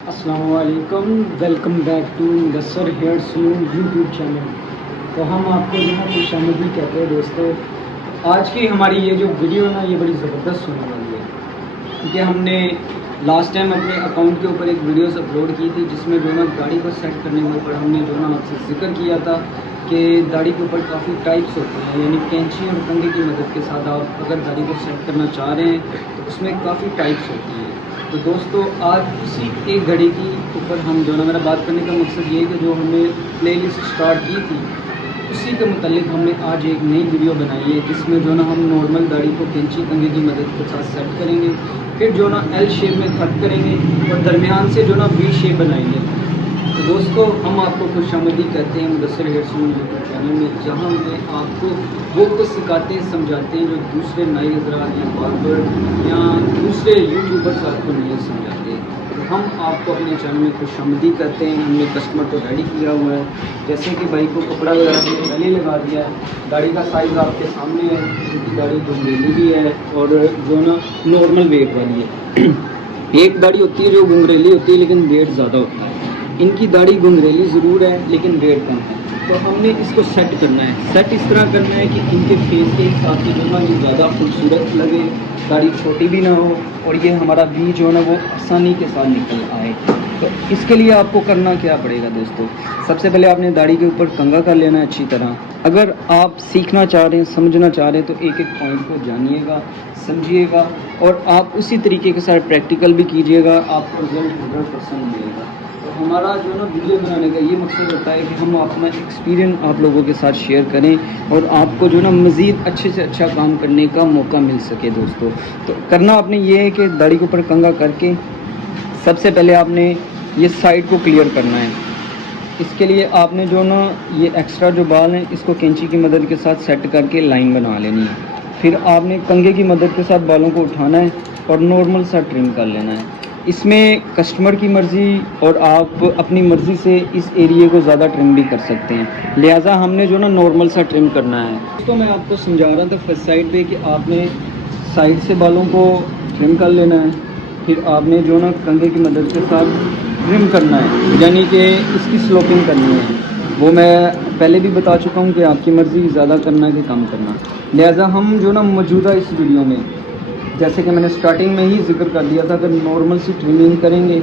अस्सलाम वालेकुम, welcome back to Mudassar hair salon YouTube channel. तो हम आपको जो है खुशामदी कहते हैं दोस्तों। आज की हमारी ये जो वीडियो है ना, ये बड़ी ज़बरदस्त होने वाली है, क्योंकि हमने लास्ट टाइम अपने अकाउंट के ऊपर एक वीडियोस अपलोड की थी, जिसमें जो ना दाढ़ी को सेट करने के ऊपर हमने जो ना आपसे जिक्र किया था कि दाढ़ी के ऊपर काफ़ी टाइप्स होते हैं, यानी कैंची और कंघे की मदद के साथ आप अगर दाढ़ी को सेट करना चाह रहे हैं तो उसमें काफ़ी टाइप्स होती हैं। तो दोस्तों आज उसी एक घड़ी की ऊपर हम जो ना, मेरा बात करने का मकसद ये है कि जो हमने प्लेलिस्ट स्टार्ट की थी उसी के मुतालिक हमने आज एक नई वीडियो बनाई है, जिसमें जो ना हम नॉर्मल दाढ़ी को कैंची कंघे की मदद के साथ सेट करेंगे, फिर जो ना एल शेप में कट करेंगे और दरमियान से जो ना वी शेप बनाएंगे। तो दोस्तों हम आपको खुशामदी कहते हैं Mudassar hair salon YouTube channel में, जहाँ में आपको वो कुछ सिखाते हैं, समझाते हैं जो दूसरे नए हज़रात या बार्बर या दूसरे यूट्यूबर्स आपको नहीं समझाते। तो हम आपको अपने चैनल में खुशामदी कहते हैं। हमने कस्टमर को रेडी किया हुआ है, जैसे कि भाई को कपड़ा वगैरह हमने पहले लगा दिया है। दाढ़ी का साइज़ आपके सामने है, उनकी दाढ़ी घुंघरेली भी है और जो ना नॉर्मल वेट वाली है। एक दाढ़ी होती है जो घुंघरेली होती है लेकिन वेट ज़्यादा होता है। इनकी दाढ़ी घुंघरेली ज़रूर है लेकिन वेट कम है। तो हमने इसको सेट करना है। सेट इस तरह करना है कि इनके फेस के हिसाब से जो ना ये ज़्यादा खूबसूरत लगे, दाढ़ी छोटी भी ना हो और ये हमारा वी जो है ना वो आसानी के साथ निकल आए। तो इसके लिए आपको करना क्या पड़ेगा दोस्तों, सबसे पहले आपने दाढ़ी के ऊपर कंघा कर लेना है अच्छी तरह। अगर आप सीखना चाह रहे हैं, समझना चाह रहे हैं तो एक एक पॉइंट को जानिएगा, समझिएगा और आप उसी तरीके के साथ प्रैक्टिकल भी कीजिएगा, आपको रिजल्ट 100% मिलेगा। तो हमारा जो ना वीडियो बनाने का ये मकसद होता है कि हम अपना एक्सपीरियंस आप लोगों के साथ शेयर करें और आपको जो ना मज़ीद अच्छे से अच्छा काम करने का मौका मिल सके दोस्तों। तो करना आपने ये है कि दाढ़ी के ऊपर कंघा करके सबसे पहले आपने ये साइड को क्लियर करना है। इसके लिए आपने जो ना ये एक्स्ट्रा जो बाल हैं इसको कैंची की मदद के साथ सेट करके लाइन बना लेनी है। फिर आपने कंघे की मदद के साथ बालों को उठाना है और नॉर्मल सा ट्रिम कर लेना है। इसमें कस्टमर की मर्ज़ी और आप अपनी मर्ज़ी से इस एरिए को ज़्यादा ट्रिम भी कर सकते हैं, लिहाजा हमने जो ना नॉर्मल सा ट्रिम करना है। तो मैं आपको समझा रहा था फर्स्ट साइड पे कि आपने साइड से बालों को ट्रिम कर लेना है, फिर आपने जो ना कंघे की मदद के साथ ट्रिम करना है, यानी कि इसकी स्लोपिंग करनी है। वो मैं पहले भी बता चुका हूँ कि आपकी मर्ज़ी ज़्यादा करना है कि कम करना। लिहाजा हम जो ना मौजूदा इस वीडियो में, जैसे कि मैंने स्टार्टिंग में ही जिक्र कर दिया था, अगर नॉर्मल सी ट्रिमिंग करेंगे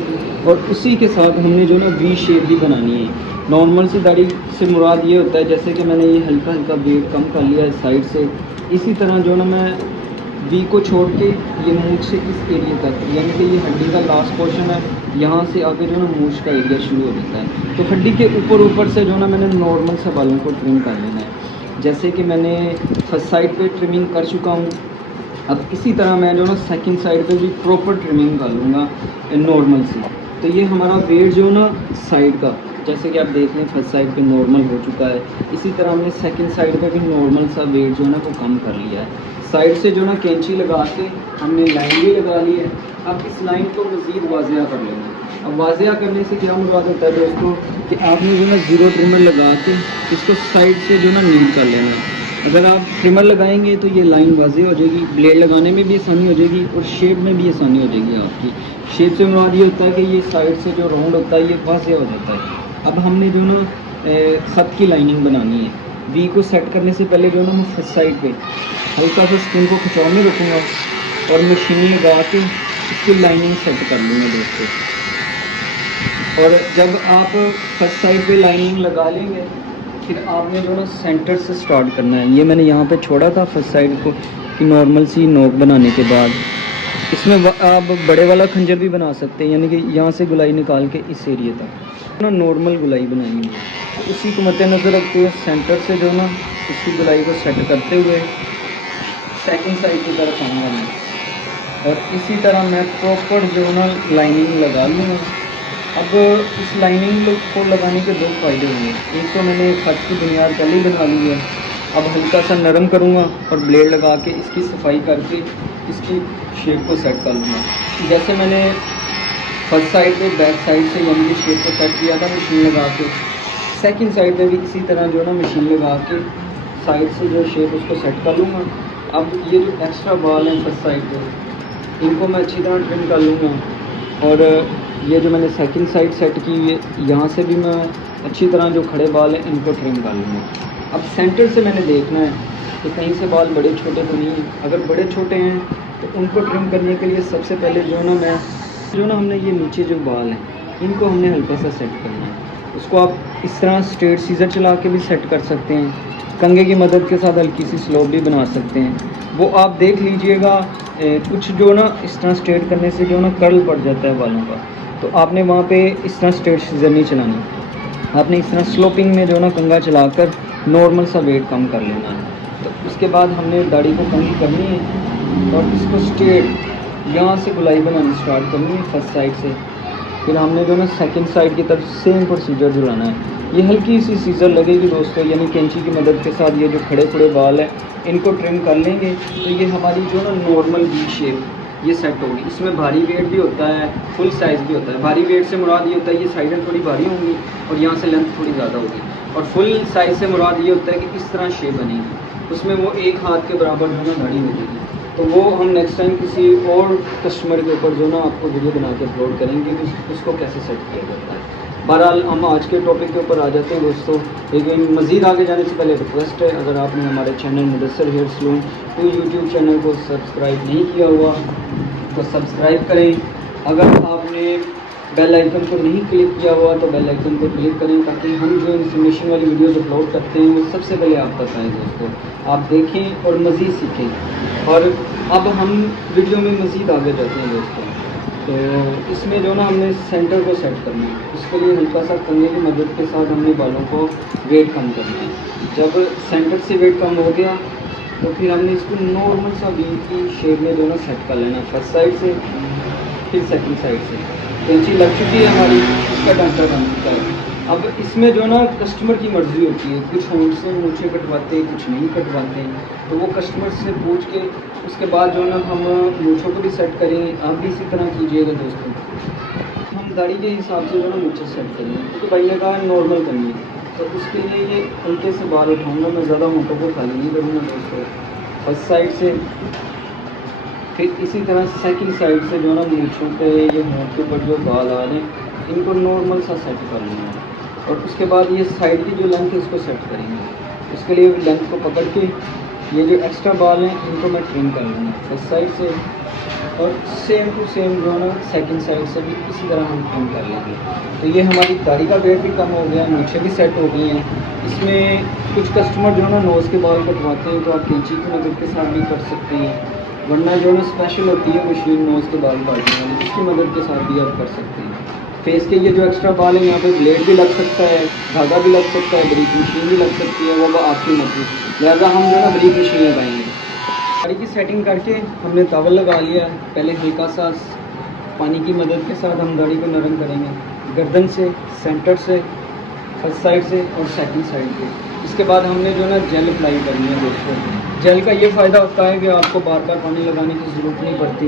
और उसी के साथ हमने जो ना वी शेप भी बनानी है। नॉर्मल सी दाढ़ी से मुराद ये होता है, जैसे कि मैंने ये हल्का हल्का वेट कम कर लिया है साइड से, इसी तरह जो ना मैं वी को छोड़ के ये मूंछ से इस एरिया तक, यानी कि ये हड्डी का लास्ट पोर्शन है, यहाँ से आगे जो ना मूंछ का एरिया शुरू हो जाता है। तो हड्डी के ऊपर से जो ना मैंने नॉर्मल सा बालों को ट्रिम कर लेना है, जैसे कि मैंने फर्स्ट साइड पे ट्रिमिंग कर चुका हूँ। अब इसी तरह मैं जो ना सेकंड साइड पे भी प्रॉपर ट्रिमिंग कर लूँगा नॉर्मल सी। तो ये हमारा वेट जो ना साइड का, जैसे कि आप देख लें फर्स्ट साइड पे नॉर्मल हो चुका है, इसी तरह हमने सेकंड साइड पे भी नॉर्मल सा वेट जो है ना वो कम कर लिया है। साइड से जो ना कैंची लगा के हमने लाइन भी लगा ली है। अब इस लाइन को मज़ीद वाजिया कर लेना। अब वाजिया करने से क्या मुराद होता है दोस्तों, कि आपने जो ना ज़ीरो ट्रिमर लगा के इसको साइड से जो ना नील कर लेना है। अगर आप ट्रिमर लगाएंगे तो ये लाइन वाज़े हो जाएगी, ब्लेड लगाने में भी आसानी हो जाएगी और शेप में भी आसानी हो जाएगी आपकी। शेप से मुराद ये होता है कि ये साइड से जो राउंड होता है ये वाज़े हो जाता है। अब हमने जो ना ख़त की लाइनिंग बनानी है। वी को सेट करने से पहले जो ना मैं फर्स्ट साइड पे हल्का सा स्किन को खिंचाव में रखूँगा और मशीन लगा के इसकी लाइनिंग सेट कर लूँगा दोस्तों। और जब आप फर्स्ट साइड पे लाइनिंग लगा लेंगे, फिर आपने जो ना सेंटर से स्टार्ट करना है। ये मैंने यहाँ पे छोड़ा था फर्स्ट साइड को कि नॉर्मल सी नोक बनाने के बाद इसमें आप बड़े वाला खंजर भी बना सकते हैं, यानी कि यहाँ से गुलाई निकाल के इस एरिए तक ना नॉर्मल गुलाई बनाएंगे। तो उसी को मद्देनज़र रखते हुए सेंटर से जो ना इसकी गुलाई को सेट करते हुए सेकंड साइड की तरफ आऊँगा मैं, और इसी तरह मैं प्रॉपर जो ना लाइनिंग लगा लूँगा। अब इस लाइनिंग को लगाने के दो फ़ायदे होंगे। एक तो मैंने खत की बुनियाद पहले ही बना ली है, अब हल्का सा नरम करूँगा और ब्लेड लगा के इसकी सफाई करके इसकी शेप को सेट कर लूँगा। जैसे मैंने फर्स्ट साइड पे बैक साइड से यानी कि शेप को सेट किया था मशीन लगा के, सेकंड साइड पे भी इसी तरह जो ना मशीन लगा के साइड से जो शेप उसको सेट कर लूँगा। अब ये जो एक्स्ट्रा बाल हैं फर्स्ट साइड पे, इनको मैं अच्छी तरह ट्रिम कर लूँगा और ये जो मैंने सेकंड साइड सेट की हुई है, यहाँ से भी मैं अच्छी तरह जो खड़े बाल हैं इनको ट्रिम कर लूँगा। अब सेंटर से मैंने देखना है कि कहीं से बाल बड़े छोटे तो नहीं हैं। अगर बड़े छोटे हैं तो उनको ट्रिम करने के लिए सबसे पहले जो ना हमने ये नीचे जो बाल हैं इनको हमने हल्का सा सेट करना है। उसको आप इस तरह स्ट्रेट सीज़र चला के भी सेट कर सकते हैं, कंघे की मदद के साथ हल्की सी स्लोप भी बना सकते हैं। वो आप देख लीजिएगा, कुछ जो ना इस तरह स्ट्रेट करने से जो ना कर्ल पड़ जाता है बालों का, तो आपने वहाँ पे इस तरह स्ट्रेट सीज़र नहीं चलाना, आपने इस तरह स्लोपिंग में जो ना कंघा चलाकर नॉर्मल सा वेट कम कर लेना है। तो उसके बाद हमने दाढ़ी को कंघी करनी है और इसको स्ट्रेट यहाँ से गुलाई बनानी स्टार्ट करनी है फर्स्ट साइड से। फिर हमने जो ना सेकंड साइड की तरफ सेम प्रोसीजर जुड़ाना है। ये हल्की सी सीज़र लगेगी दोस्तों, यानी कैंची की मदद के साथ ये जो खड़े खड़े बाल हैं इनको ट्रिम कर लेंगे तो ये हमारी जो ना नॉर्मल वी शेप ये सेट होगी। इसमें भारी वेट भी होता है, फुल साइज़ भी होता है। भारी वेट से मुराद ये होता है ये साइडें थोड़ी भारी होंगी और यहाँ से लेंथ थोड़ी ज़्यादा होगी, और फुल साइज़ से मुराद ये होता है कि इस तरह शेप बनेगी, उसमें वो एक हाथ के बराबर जो ना दाढ़ी होगी। तो वो हम नेक्स्ट टाइम किसी और कस्टमर के ऊपर जो ना आपको वीडियो बना के अपलोड करेंगे कि उसको कैसे सेट किया जाता है। बहरहाल हम आज के टॉपिक के ऊपर आ जाते हैं दोस्तों, लेकिन मज़ीद आगे जाने से पहले रिक्वेस्ट है, अगर आपने हमारे चैनल मुदस्सर हेयर सलून तो यूट्यूब चैनल को सब्सक्राइब नहीं किया हुआ तो सब्सक्राइब करें। अगर आपने बेल आइकन को नहीं क्लिक किया हुआ तो बेल आइकन को क्लिक करें, ताकि हम जो इन्फॉर्मेशन वाली वीडियोस अपलोड करते हैं वो सबसे पहले आप तक आए दोस्तों, आप देखें और मज़ीद सीखें। और अब हम वीडियो में मज़ीद आगे जाते हैं दोस्तों। तो इसमें जो ना हमने सेंटर को सेट करना है, उसके लिए हल्का सा कंघे की मदद के साथ हमने बालों को वेट कम करना है। जब सेंटर से वेट कम हो गया तो फिर हमने इसको नॉर्मल सा वी की शेप में जो ना सेट कर लेना, फर्स्ट साइड से फिर सेकंड साइड से। कैंची लग चुकी है हमारी, इसका ढांचा बन चुका है। अब इसमें जो ना कस्टमर की मर्ज़ी होती है, कुछ होंठ से मूछें कटवाते हैं, कुछ नहीं कटवाते हैं, तो वो कस्टमर से पूछ के उसके बाद जो ना हम मूछों को भी सेट करेंगे। आप भी इसी तरह कीजिएगा दोस्तों। हम दाढ़ी के हिसाब से जो ना मूछें सेट करेंगे, क्योंकि भाई ने कहा नॉर्मल करनी है, तो उसके लिए ये हल्के से बाल उठाऊँगा, मैं ज़्यादा होंठों को खाली नहीं करूँगा दोस्तों। फर्स्ट साइड से फिर इसी तरह सेकंड साइड से जो ना मूछों पे ये होंठ के ऊपर जो बाल आ रहे हैं इनको नॉर्मल सा सेट कर लेना है, और उसके बाद ये साइड की जो लेंथ है इसको सेट करेंगे। उसके लिए लेंथ को पकड़ के ये जो एक्स्ट्रा बाल हैं इनको मैं ट्रिम कर लूँगा फर्स्ट साइड से, और सेम टू सेम जो है ना सेकंड साइड से भी इसी तरह हम ट्रिम कर लेंगे। तो ये हमारी दाढ़ी का वेट भी कम हो गया, मूछें भी सेट हो गई हैं। इसमें कुछ कस्टमर जो है ना नोज़ के बाल कटवाते हैं, तो आप कैंची की मदद के साथ भी कर सकते हैं, वरना जो ना स्पेशल होती है मशीन नोज़ के बाल काटने वाली, इसकी मदद के साथ भी आप कर सकते हैं। फेस के ये जो एक्स्ट्रा बाल है यहाँ पे ब्लेड भी लग सकता है, धागा भी लग सकता है, ब्रीक मशीन भी लग सकती है, वो आपकी मर्जी। लिहाजा हम जो ना ब्रीक मशीन लगाएंगे। दाढ़ी की सेटिंग करके हमने टॉवल लगा लिया, पहले हल्का सा पानी की मदद के साथ हम दाढ़ी को नरम करेंगे, गर्दन से, सेंटर से, फर्स्ट साइड से और सेकंड साइड से। इसके बाद हमने जो ना जेल अप्लाई करनी है दोस्तों। जेल का ये फ़ायदा होता है कि आपको बार बार पानी लगाने की ज़रूरत नहीं पड़ती,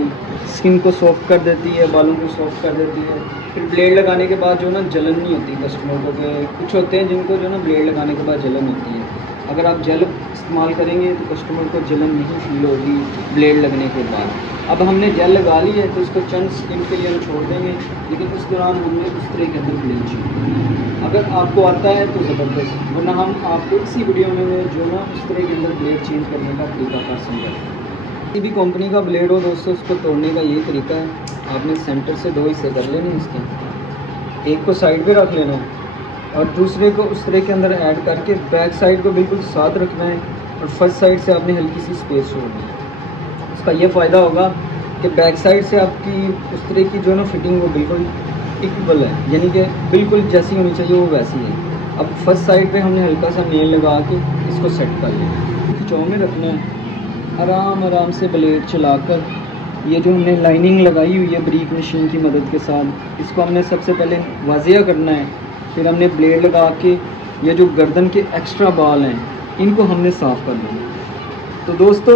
स्किन को सॉफ्ट कर देती है, बालों को सॉफ्ट कर देती है। फिर ब्लेड लगाने के बाद जो ना जलन नहीं होती कस्टमर को, कुछ होते हैं जिनको जो ना ब्लेड लगाने के बाद जलन होती है। अगर आप जेल इस्तेमाल करेंगे तो कस्टमर को जलन नहीं फील होगी ब्लेड लगने के बाद। अब हमने जेल लगा ली है तो इसको चंद सेकंड के लिए हम छोड़ देंगे, लेकिन उस दौरान हमने उस तरह के अंदर ब्लेड चाहिए। अगर आपको आता है तो ज़बरदस्त, वरना हम आपको इसी वीडियो में जो ना उस तरह के अंदर ब्लेड चेंज करने का तरीका समझाएंगे। किसी भी कंपनी का ब्लेड हो दोस्तों, उसको तोड़ने का ये तरीका है, आपने सेंटर से 2 हिस्से कर लेने इसके, एक को साइड पे रख लेना है और दूसरे को उस तरह के अंदर ऐड करके बैक साइड को बिल्कुल साथ रखना है, और फर्स्ट साइड से आपने हल्की सी स्पेस छोड़नी है। उसका ये फ़ायदा होगा कि बैक साइड से आपकी उस तरह की जो ना फिटिंग वो बिल्कुल इक्वल है, यानी कि बिल्कुल जैसी होनी चाहिए वो वैसी है। अब फर्स्ट साइड पे हमने हल्का सा नेल लगा के इसको सेट कर लिया, खिंचाव में रखना है, आराम आराम से ब्लेड चलाकर ये जो हमने लाइनिंग लगाई हुई है ब्रीक मशीन की मदद के साथ, इसको हमने सबसे पहले वाजिया करना है। फिर हमने ब्लेड लगा के ये जो गर्दन के एक्स्ट्रा बाल हैं इनको हमने साफ़ कर लेना। तो दोस्तों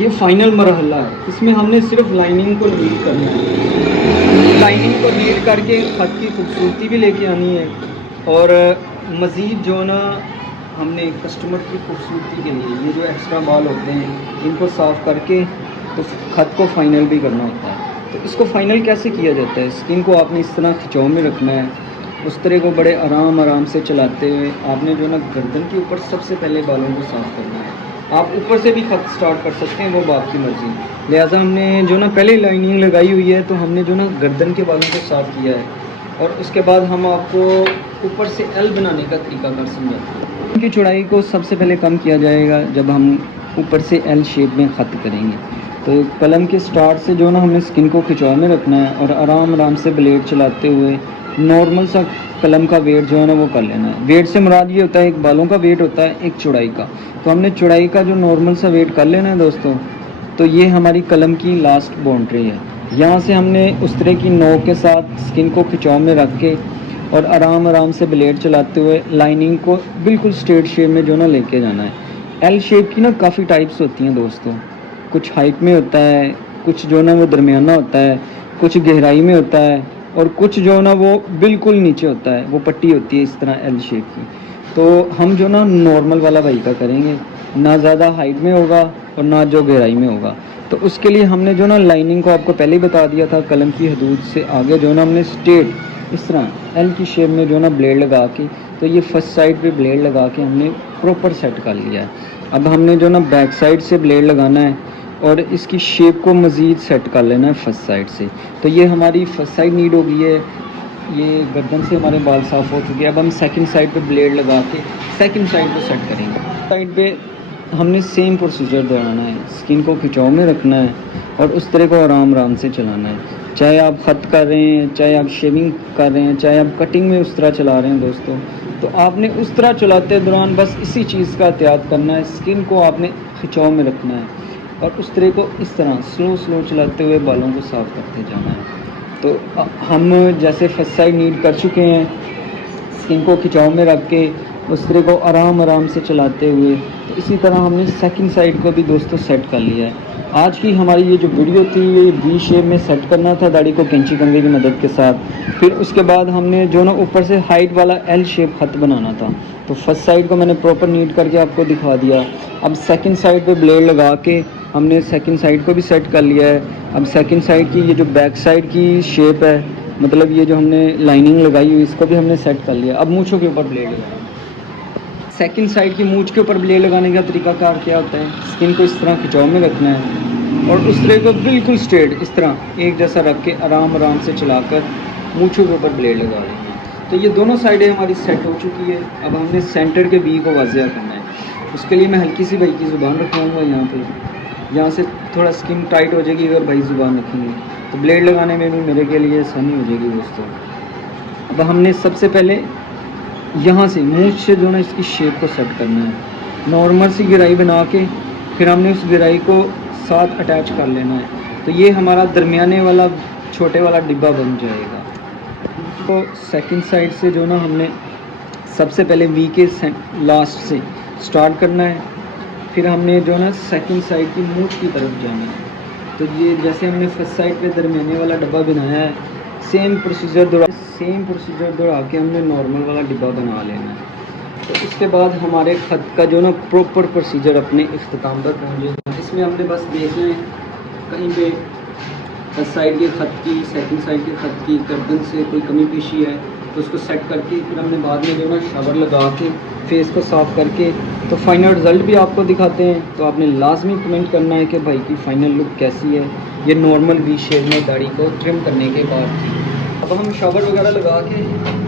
ये फ़ाइनल मरहला है, इसमें हमने सिर्फ लाइनिंग को नीट करना है। लाइनिंग को नीट करके खत की खूबसूरती भी लेके आनी है, और मज़ीद जो ना हमने कस्टमर की खूबसूरती के लिए ये जो एक्स्ट्रा बाल होते हैं इनको साफ़ करके तो खत को फ़ाइनल भी करना होता है। तो इसको फाइनल कैसे किया जाता है, स्किन को आपने इस तरह खिंचाव में रखना है, उस तरह को बड़े आराम से चलाते हुए आपने जो ना गर्दन के ऊपर सबसे पहले बालों को साफ़ करना है। आप ऊपर से भी खत स्टार्ट कर सकते हैं, वो आपकी मर्ज़ी। लिहाजा हमने जो ना पहले लाइनिंग लगाई हुई है, तो हमने जो ना गर्दन के बालों को साफ़ किया है, और उसके बाद हम आपको ऊपर से एल बनाने का तरीकाकार समझाते हैं। उनकी चौड़ाई को सबसे पहले कम किया जाएगा जब हम ऊपर से एल शेप में ख़त करेंगे। तो कलम के स्टार्ट से जो ना हमें स्किन को खिंचाव में रखना है और आराम से ब्लेड चलाते हुए नॉर्मल सा कलम का वेट जो है ना वो कर लेना है। वेट से मुराद ये होता है, एक बालों का वेट होता है, एक चौड़ाई का। तो हमने चौड़ाई का जो नॉर्मल सा वेट कर लेना है दोस्तों। तो ये हमारी कलम की लास्ट बाउंड्री है। यहाँ से हमने उस तरह की नोक के साथ स्किन को खिंचाव में रख के और आराम से ब्लेड चलाते हुए लाइनिंग को बिल्कुल स्ट्रेट शेप में जो ना लेके जाना है। एल शेप की ना काफ़ी टाइप्स होती हैं दोस्तों, कुछ हाइट में होता है, कुछ जो ना वो दरमियाना होता है, कुछ गहराई में होता है, और कुछ जो ना वो बिल्कुल नीचे होता है, वो पट्टी होती है इस तरह एल शेप की। तो हम जो ना नॉर्मल वाला भाई का करेंगे, ना ज़्यादा हाइट में होगा और ना जो गहराई में होगा। तो उसके लिए हमने जो ना लाइनिंग को आपको पहले ही बता दिया था, कलम की हदूद से आगे जो ना हमने स्ट्रेट इस तरह एल की शेप में जो ना ब्लेड लगा के, तो ये फर्स्ट साइड पे ब्लेड लगा के हमने प्रॉपर सेट कर लिया है। अब हमने जो ना बैक साइड से ब्लेड लगाना है और इसकी शेप को मज़ीद सेट कर लेना है फर्स्ट साइड से। तो ये हमारी फर्स्ट साइड नीड हो गई है, ये गर्दन से हमारे बाल साफ़ हो चुके हैं। अब हम सेकंड साइड पे ब्लेड लगा के सेकंड साइड को सेट करेंगे। साइड पे हमने सेम प्रोसीजर दोहराना है, स्किन को खिंचाव में रखना है और उस तरह को आराम से चलाना है। चाहे आप ख़त कर रहे हैं, चाहे आप शेविंग कर रहे हैं, चाहे आप कटिंग में उस तरह चला रहे हैं दोस्तों, तो आपने उस तरह चलाते दौरान बस इसी चीज़ का एहतियात करना है, स्किन को आपने खिंचाव में रखना है और उस तरह को इस तरह स्लो चलाते हुए बालों को साफ़ करते जाना है। तो हम जैसे फर्स्ट साइड नीड कर चुके हैं, स्किन को खिंचाव में रख के उस तरह को आराम से चलाते हुए, तो इसी तरह हमने सेकंड साइड को भी दोस्तों सेट कर लिया है। आज की हमारी ये जो वीडियो थी, ये वी शेप में सेट करना था दाढ़ी को कैंची कंघी की मदद के साथ। फिर उसके बाद हमने जो ना ऊपर से हाइट वाला एल शेप ख़त बनाना था। तो फर्स्ट साइड को मैंने प्रॉपर नीट करके आपको दिखा दिया। अब सेकंड साइड पे ब्लेड लगा के हमने सेकंड साइड को भी सेट कर लिया है। अब सेकंड साइड की ये जो बैक साइड की शेप है, मतलब ये जो हमने लाइनिंग लगाई हुई, इसको भी हमने सेट कर लिया। अब मूँछों के ऊपर ब्लेड लगाएंगे। सेकंड साइड की मूंछ के ऊपर ब्लेड लगाने का तरीकाकार क्या होता है, स्किन को इस तरह खिंचाव में रखना है और उस तरह को बिल्कुल स्ट्रेट इस तरह एक जैसा रख के आराम से चलाकर मूंछों के ऊपर ब्लेड लगा लेंगे। तो ये दोनों साइडें हमारी सेट हो चुकी है। अब हमने सेंटर के बी को वाज़िया करना है। उसके लिए मैं हल्की सी भाई की ज़ुबान रखवाऊँगा यहाँ पे, यहाँ से थोड़ा स्किन टाइट हो जाएगी अगर भाई ज़ुबान रखेंगे, तो ब्लेड लगाने में भी मेरे के लिए आसानी हो जाएगी दोस्तों। अब हमने सबसे पहले यहाँ से मूंछ से जो ना इसकी शेप को सेट करना है, नॉर्मल सी गिराई बना के फिर हमने उस गिराई को साथ अटैच कर लेना है। तो ये हमारा दरमियाने वाला छोटे वाला डिब्बा बन जाएगा। तो सेकंड साइड से जो ना हमने सबसे पहले वी के लास्ट से स्टार्ट करना है, फिर हमने जो ना सेकंड साइड की मूंछ की तरफ जाना है। तो ये जैसे हमने फर्स्ट साइड पे दरमियाने वाला डिब्बा बनाया है, सेम प्रोसीजर दोहरा के हमने नॉर्मल वाला डिब्बा बना लेना है। तो इसके बाद हमारे ख़त का जो ना प्रॉपर प्रोसीजर अपने इख्तिताम पर पहुँचेगा। इसमें हमने बस देखना है कहीं पे फर्स्ट साइड के ख़त की, सेकंड साइड के ख़त की गर्दन से कोई कमी पेशी है तो उसको सेट करके फिर हमने बाद में जो ना शावर लगा के फेस को साफ़ करके तो फाइनल रिज़ल्ट भी आपको दिखाते हैं। तो आपने लाजमी कमेंट करना है कि भाई की फ़ाइनल लुक कैसी है, ये नॉर्मल वी शेप में दाढ़ी को ट्रिम करने के बाद। अब हम शावर वगैरह लगा के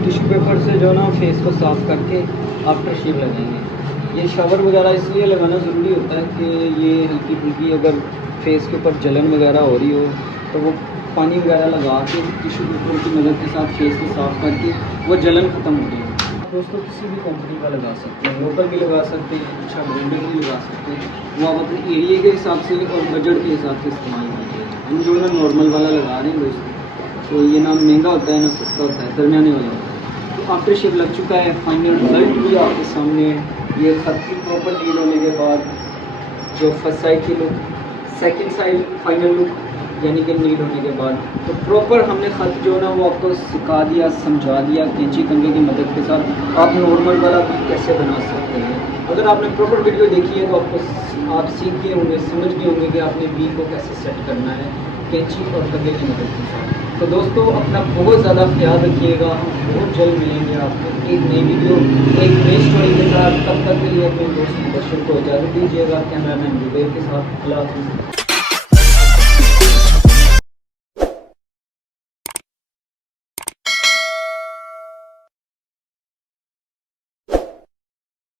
टिश्यू पेपर से जो ना फेस को साफ़ करके आफ्टर शेव लगाएंगे। ये शावर वगैरह इसलिए लगाना ज़रूरी होता है कि ये हल्की फुल्की अगर फेस के ऊपर जलन वगैरह हो रही हो तो वो पानी वगैरह लगा के टिश्यू पेपर की मदद के साथ फेस को साफ़ करके वो जलन ख़त्म होती है। दोस्तों किसी भी कंपनी का लगा सकते हैं, लोकल भी लगा सकते हैं, अच्छा ब्रांडेड भी लगा सकते हैं, वो आप अपने एरिया के हिसाब से और बजट के हिसाब से इस्तेमाल करते हैं। हम जो ना नॉर्मल वाला लगा रहे हैं दोस्तों, तो ये ना महंगा होता है ना सस्ता होता है, दरमियाने वाला होता है। तो आफ्टर शेव लग चुका है, फाइनल रिजल्ट भी आपके सामने है। ये ख़त की प्रॉपर डील होने के बाद जो फर्स्ट साइड की look, second side final look यानी कि नीड होने के बाद, तो प्रॉपर हमने ख़त जो ना वो आपको सिखा दिया, समझा दिया कैंची कंघे की मदद के साथ आप नॉर्मल वाला भी कैसे बना सकते हैं। अगर आपने प्रॉपर वीडियो देखी है तो आप सीख गए होंगे, समझ गए होंगे कि आपने वी को कैसे सेट करना है। कैंची और कपड़े की मदद के साथ। तो दोस्तों अपना बहुत ज़्यादा ख्याल रखिएगा, हम बहुत जल्द मिलेंगे आपको एक नई वीडियो एक नई स्टोरी के साथ। तब तक के लिए अपने दोस्त मुबशर को इजाज़त दीजिएगा। कैमरामैन जुबैर के साथ अल्लाह हाफ़िज़।